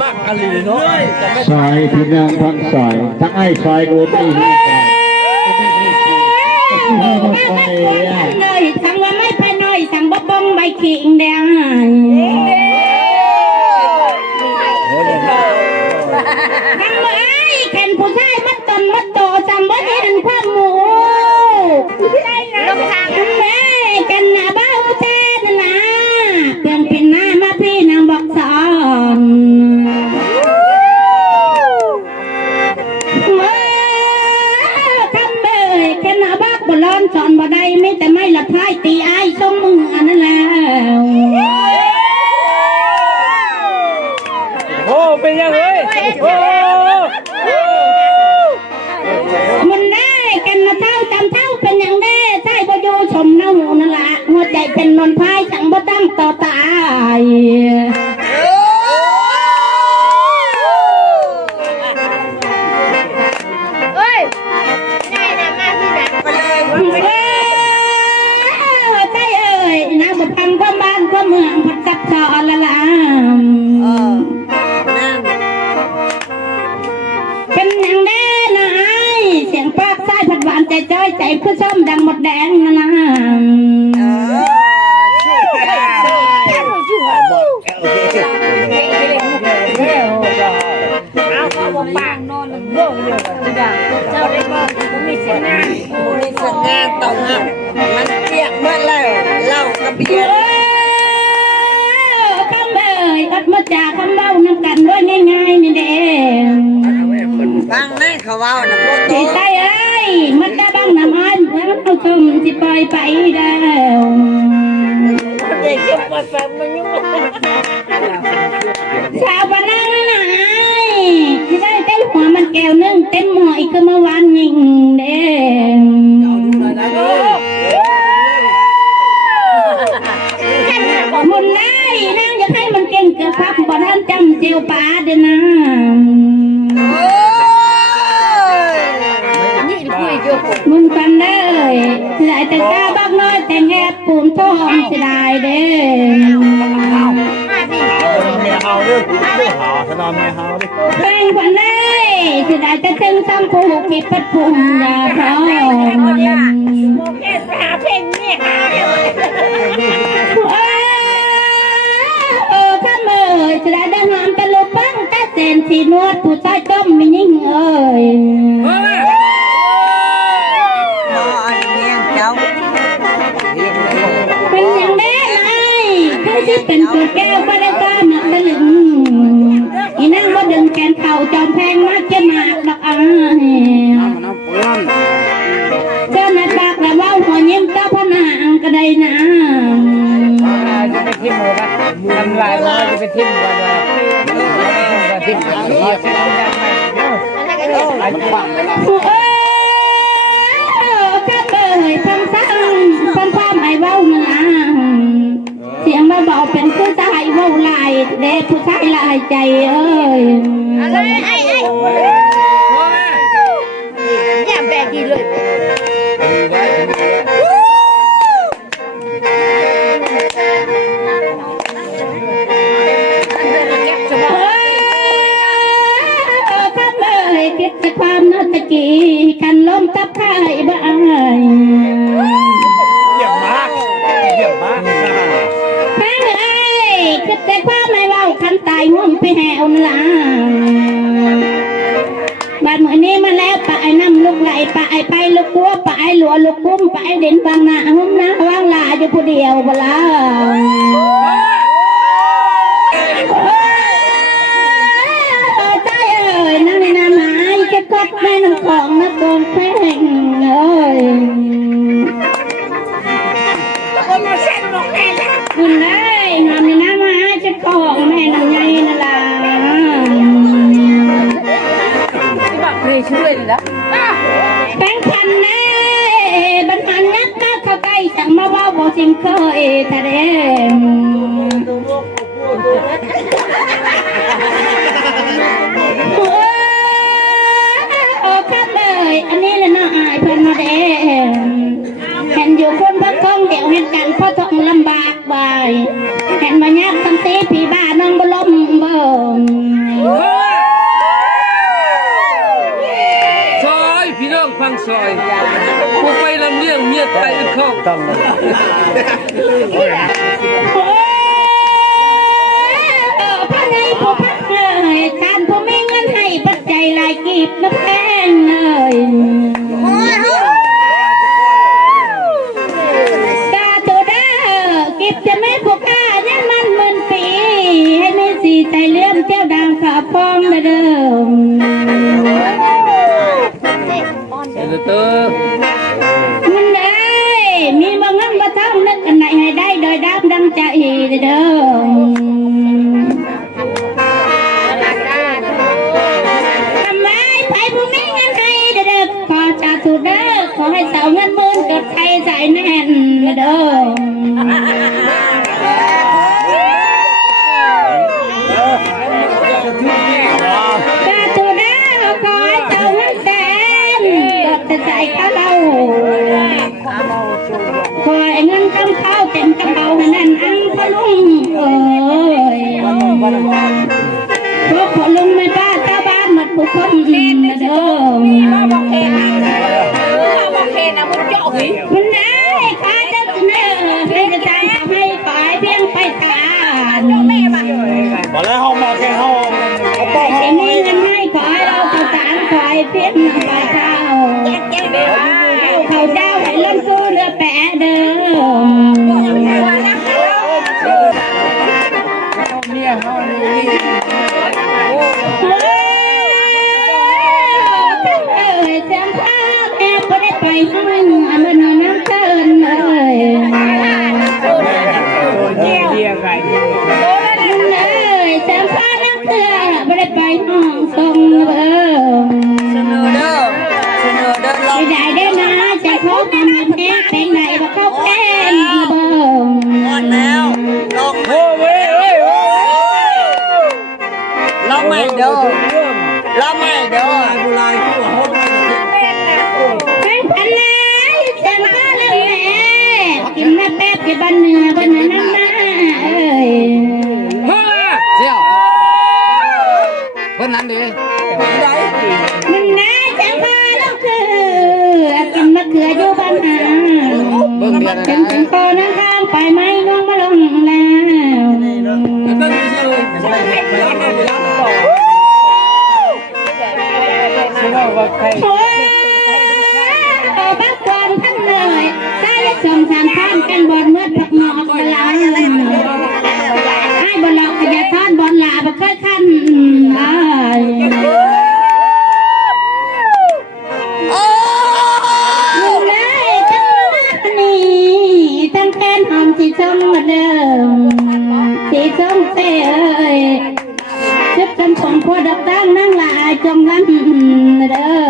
มักอลีเนาะจะไม่ซอยพี่น้องทั้งซอยทั้งไอ้ซอยกูตีนี่ซอยซอยอะเลยสั่งว่าไม่ไปหน่อยสั่งบ่บงใบขิงแดง โอ้เป็นยังไงโอ้มันได้กันมาเท่าจำเท่าเป็นอย่างได้ใช่ประโยู่ชมเน่าหูนั่นละหัวใจเป็นนนพายสั่งบ่ตั้งต่อตาย ต้ผัดหวานใจจ้อยใจคือส้มดังหมดแดงนั่นล่ะมีสัญญาณตรงอะมันเปียกเมื่อแล้วเล้ากระเบียเอ้ร์คำเอ่ยอดมาจากคำเบ้านำกันด้วยง่ายๆนี่เด้ฟังแม่เขาเว้านะโคตสิใจเอ้ย มันจะบังน้ำอ้อยแล้วเอาชมสิปล่อยไปแล้วเด็กเก็บไว้แฟนมันยุ่งสาวบ้านนั่นน่ะที่ได้เต้นหัวมันแก้วหนึงเต้นหมออีกคือเมื่อวา มึงกันเด้สิได้แต่ก้าบักน้อยแต่แงบปูนทอมสิได้เด้ไม่เอาเรื่องไม่หาขนาดไม่หาดิเพลงคนได้สิได้แต่เต็งซ้ำผูกมีปัดปุ่มยาพา เป็นตัวแก้วก็ได้ก้าหนักตะลึงอีนั่งว่าดึงแกนเข่าจอมแพงมากจะหมากดอกอ้ายเจ้าหน้าปากและว่าหัวยิ้มเจ้าพนางก็ได้นะจะไปทิมเลยนะทำลายมันจะไปทิมกันเลยทิมกันเลยทิมกันเลยไอ้ปังเออข้าเบยพังสั่ง ลายเด็กผู้ชายลายใจเอ้ยอย่า ดแต่ความไม่เว้าคันตายง่วงไปแหวลาบาดมือนี้มาแล้วปะไอ้น้ำลูกไหลปะไอ้ไปลูกกัวปะไอ้หลัวลูกกุ้มปะไอ้เด่นบางหน้าหุ้มหน้าว่างลาอยู่ผู้เดียวบ่ลาใจเอ่ยนั่งในน้ำหายจะกดแม่น้ำของนักโกงแพงเอ้ยคุณได้ บ่สิงเคยทะเล kịp nó khen ơi Cả tổ đá kịp cho mấy cuộc ca nhắc mắt mừng phí Hay mấy gì tài liêm theo đàng phả phong là đường Từ từ มีบ่งงบ่ท่องนึกอันไหนให้ได้โดยดามดังใจเด้อ ให้สาเงินมื่นกับใครสายแน่นเด้อใจก็เราคอยเงินกำเข้าเต็มกระเป๋าแน่นอังพลุงเอ้ยพวกพลุงไม่บ้าตาบ้านหมัดบุคคลเด้อ เตี้ยนไปเจ้าเจ้าเขาเจ้า สืออยู่บ้านหาถึงถึงโตนั่งข้างไปไหมน้องมาลงแล้วโอ้ จีส้มาเดิมจีส้เต้ยชุดกันของพ่อดับตั้งนั่งลาจงลำเด้อ